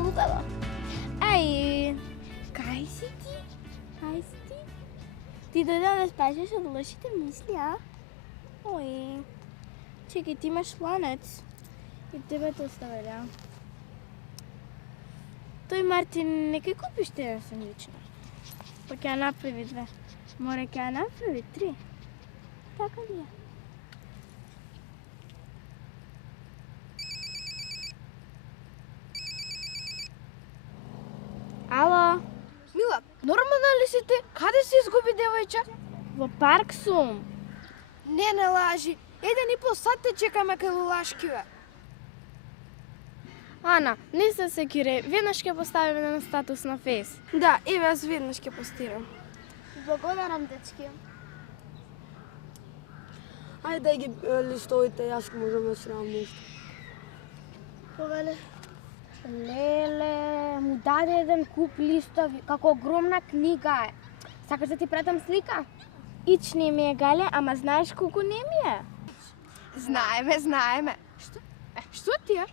убаво. Ај, кај си ти? Кај си ти? Ти дојде да спасиш од лошите мисли, а? Ој, чекай, ти имаш ланец. И тебе те оставилja. Тој Мартин не ке купиш те сандвична. Па ќе ја направи 2. Море ќе ја направи 3. Така ли е? Ало? Мила, нормална ли си ти? Каде си изгуби девојче? Во парк сум. Не лажи. 1,5 сат те чекаме кај Лулашкиве. Ана, не се секире, веднаш ќе поставиме на статус на фейс. Да, еве јас веднаш ќе постирам. Благодарам, дечки. Ајде да ги листовите, јас можам да срамам нешто. Повеле. Леле, му даде еден куп листови, како огромна книга е. Сакаш да ти пратам слика? Ич не ми е, Гале, ама знаеш колку не ми е? Знаеме. Што ти е?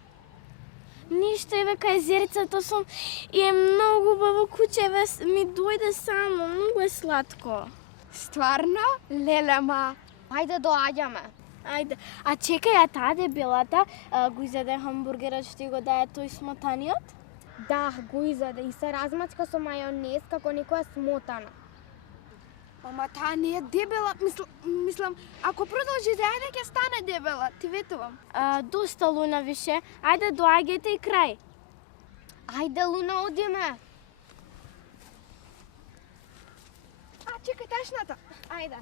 Ништо, еве кај езерцето сум и е многу убаво куќе, еве ми дојде само, многу е сладко. Стварно? Леле, ма. Ајде доаѓаме. Ајде, а чекај, а таа дебелата го изеде хамбургерот што ти го дае тој смотаниот? Да, го изеде и се размачка со мајонез како некоја смотана. Ама таа не е дебела, мислам, ако продолжи да јаде ќе стане дебела, ти ветувам. Доста Луна више, ајде доаѓајте и крај. Ајде Луна, одиме. Чекај ташната. Ајде.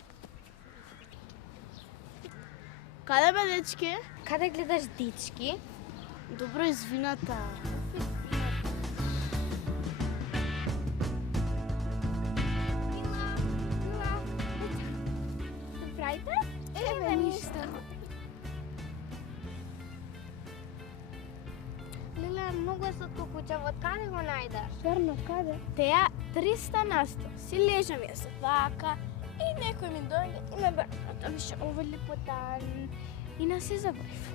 Каде бе, дечки? Каде гледаш дечки? Добро, извината. Правите? Еве ништо. Лиле, многу е сладко куќа, од каде го најдеш? Верно, каде? Теа 300 на 100. Си лежам јас вака и некој ми дојде и ме брата више овој лепотан. И не се забрав.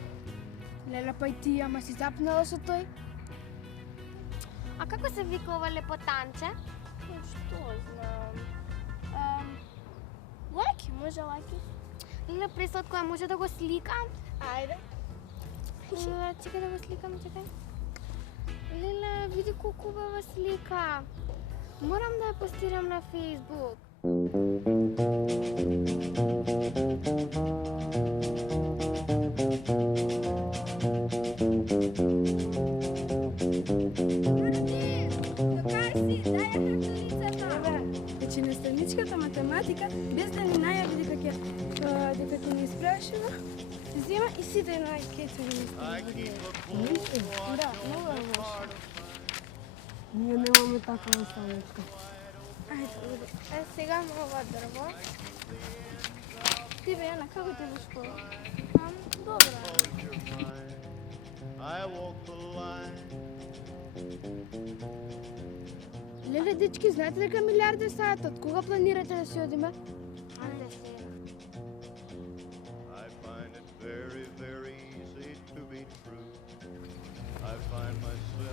Леле, па и ти, ама си запнала со тој? А како се вика ова лепотанче? Што знам. Лаки, може лаки. Леле, пресладко е, може да го сликам? Ајде. Леле, чекај да го сликам, чекај. Леле, види колку убава слика. Морам да ја постирам на Фейсбук. Значи на страничката математика, без да ни најави дека ќе ни испрашува, зема и сите најкетени Да, много е лошо. Ние немаме таква страничка. Ајде, сега на ова дрво. Ти бе, Јана, како те во школа? Добро. Леле, дечки, знаете дека милиарди саатот? Кога планирате да си одиме? Ајде сега.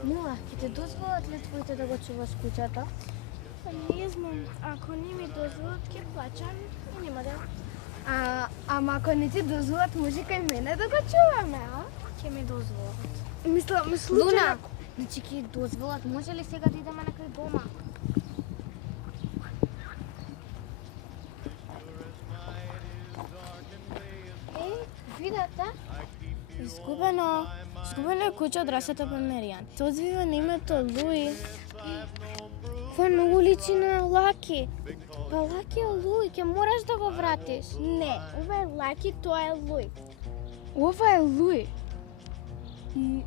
Мила, ќе те дозволат ли твоите да го чуваш куќата? Па не знам, ако не ми дозволат, ќе плачам и нема да. Ама ако не ти дозволат, може кај мене да го чуваме, а? Ќе ми дозволат. Мислам, Луна, случајно... значи ќе дозволат, може ли сега да идеме на крај дома? Видете? Изгубено. Изгубено е куќа од расата Померијан. Се одвива на името Луи. Ова многу личи на Лаки. Па Лаки е Луи, ќе мораш да го вратиш. Не, ова е Лаки, тоа е Луи. Ова е Луи. И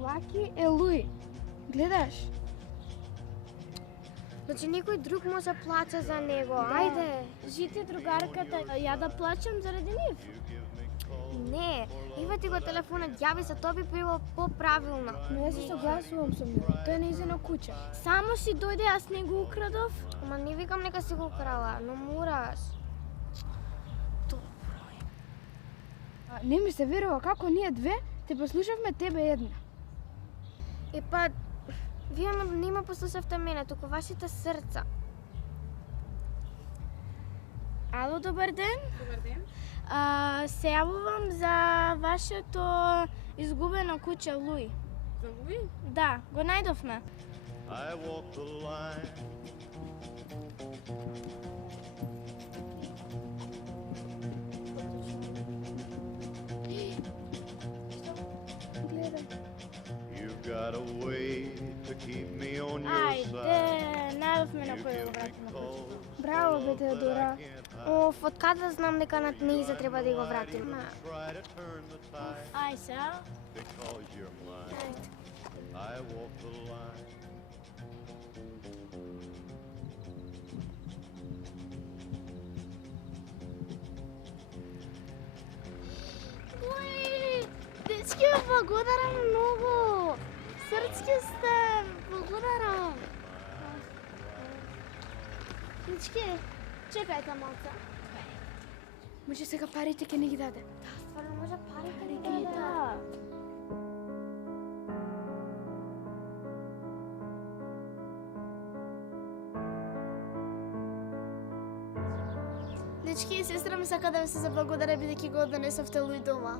Лаки е Луи. Гледаш? Значи некој друг може плаче за него. Ајде. Жити другарката, ја да плачам заради нив. Не, има ти го телефонот, јави се, тоа би било поправилно. Но јас се согласувам со него. Тоа е нејзино куќа. Само си дојде, јас не го украдов. Ама не викам нека си го украла, но мораш. Не ми се верува како ние две те послушавме тебе една. И па, Вие не ме послушавте мене, туку вашите срца. Ало, добар ден. Добар ден. Се јавувам за вашето изгубено куче Луи. За Луи? Да, го најдовме. I walk the line. You've got a way to keep me on your Ајде, side. најдовме на You кој give го me вратиме. cause Браво, бе, that Теодора. I can't hide. Оф, од каде знам дека на Низа треба да го вратим? Try to turn the tide Ај сега. because you're mine. I walk the line. Уи, дечки, благодарам многу. Срцки сте, благодарам. Дечки, чекајте малце. Може сега парите ќе ни ги даде. Стварно може парите да ги ги даде. Дечки и сестра ми сака да ви се заблагодари бидејќи го донесовте Луи дома.